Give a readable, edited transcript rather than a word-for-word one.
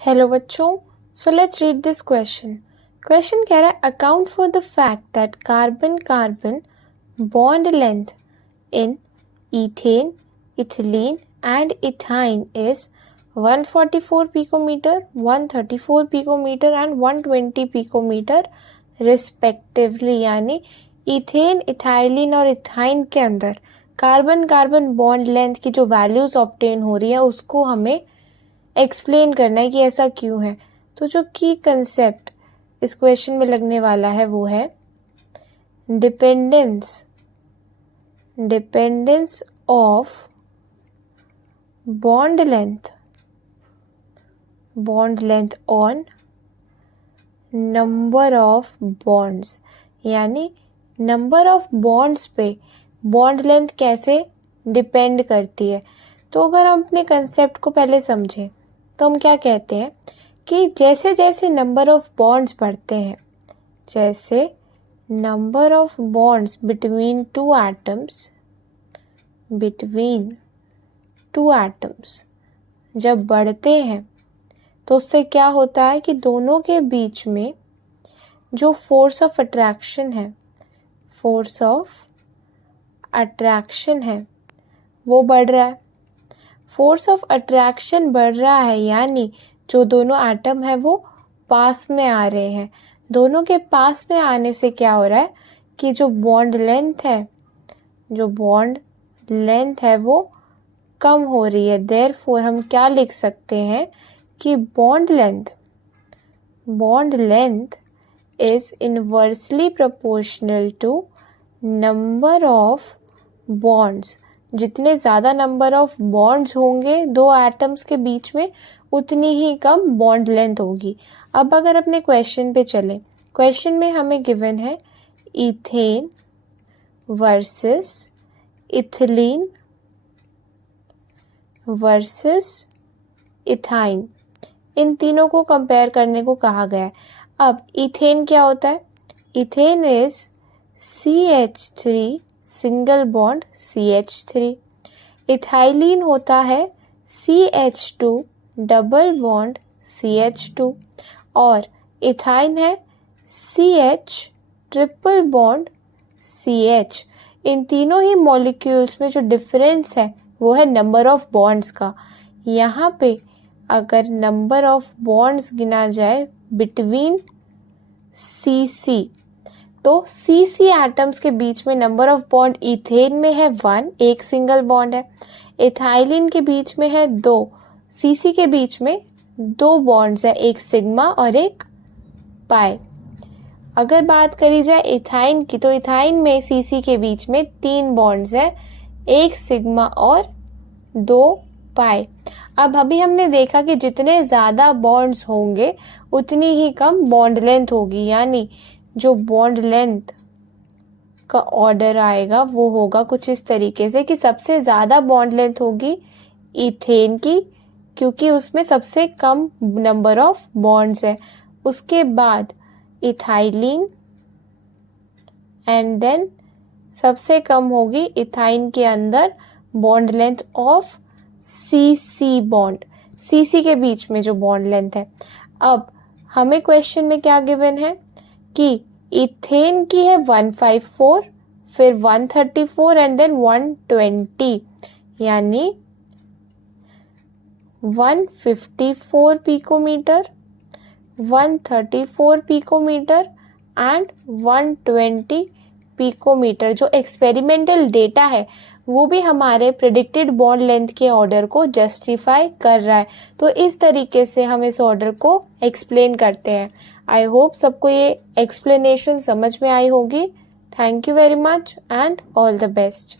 Hello बच्चों, so let's read this question. Question कह रहा है account for the fact that carbon carbon bond length in ethane, ethylene and ethyne is 144 picometre, 134 picometre and 120 picometre respectively. यानी ethane, ethylene और ethyne के अंदर carbon carbon bond length की जो values obtain हो रही है उसको हमें एक्सप्लेन करना है कि ऐसा क्यों है। तो जो की कंसेप्ट इस क्वेश्चन में लगने वाला है वो है dependence of bond length on number of bonds. यानी नंबर ऑफ बॉन्ड्स पे बॉन्ड लेंथ कैसे डिपेंड करती है। तो अगर हम अपने कंसेप्ट को पहले समझें तो हम क्या कहते हैं कि जैसे जैसे नंबर ऑफ बॉन्ड्स बढ़ते हैं, जैसे number of bonds between two atoms जब बढ़ते हैं तो उससे क्या होता है कि दोनों के बीच में जो फोर्स ऑफ अट्रैक्शन है वो बढ़ रहा है। फोर्स ऑफ अट्रैक्शन बढ़ रहा है यानी जो दोनों एटम है वो पास में आ रहे हैं। दोनों के पास में आने से क्या हो रहा है कि जो बॉन्ड लेंथ है वो कम हो रही है। देयरफॉर हम क्या लिख सकते हैं कि bond length is inversely proportional to number of bonds. जितने ज़्यादा नंबर ऑफ बॉन्ड्स होंगे दो एटम्स के बीच में उतनी ही कम बॉन्ड लेंथ होगी। अब अगर अपने क्वेश्चन पे चलें, क्वेश्चन में हमें गिवन है ethane versus ethylene versus ethyne, इन तीनों को कंपेयर करने को कहा गया है। अब इथेन क्या होता है? Ethane is CH3 single bond CH3। Ethylene होता है CH2 डबल बॉन्ड CH2 और इथाइन है CH ट्रिपल बॉन्ड CH। इन तीनों ही मॉलिक्यूल्स में जो डिफरेंस है वो है नंबर ऑफ बॉन्ड्स का। यहाँ पे अगर नंबर ऑफ बॉन्ड्स गिना जाए बिटवीन CC तो CC एटम्स के बीच में नंबर ऑफ बॉन्ड इथेन में है 1, एक सिंगल बॉन्ड है। इथाइलिन के बीच में है 2, CC के बीच में 2 बॉन्ड्स है, एक सिग्मा और एक पाई। अगर बात करी जाए इथाइन की तो इथाइन में CC के बीच में 3 बॉन्ड्स है, एक सिग्मा और 2 पाई। अब अभी हमने देखा कि जितने ज्यादा बॉन्ड्स होंगे उतनी ही कम बॉन्ड लेंथ होगी। यानी जो बॉन्ड लेंथ का ऑर्डर आएगा वो होगा कुछ इस तरीके से कि सबसे ज्यादा बॉन्ड लेंथ होगी इथेन की, क्योंकि उसमें सबसे कम नंबर ऑफ बॉन्ड्स है। उसके बाद इथाइलिन एंड देन सबसे कम होगी इथाइन के अंदर bond length of CC bond, CC के बीच में जो बॉन्ड लेंथ है। अब हमें क्वेश्चन में क्या गिवन है कि इथेन की है 154, फिर 134 एंड देन 120, यानी 154 पिकोमीटर, 134 पिकोमीटर एंड 120 पिकोमीटर। जो एक्सपेरिमेंटल डेटा है वो भी हमारे प्रेडिक्टेड बॉन्ड लेंथ के ऑर्डर को जस्टिफाई कर रहा है। तो इस तरीके से हम इस ऑर्डर को एक्सप्लेन करते हैं। आई होप सबको ये एक्सप्लेनेशन समझ में आई होगी। Thank you very much and all the best.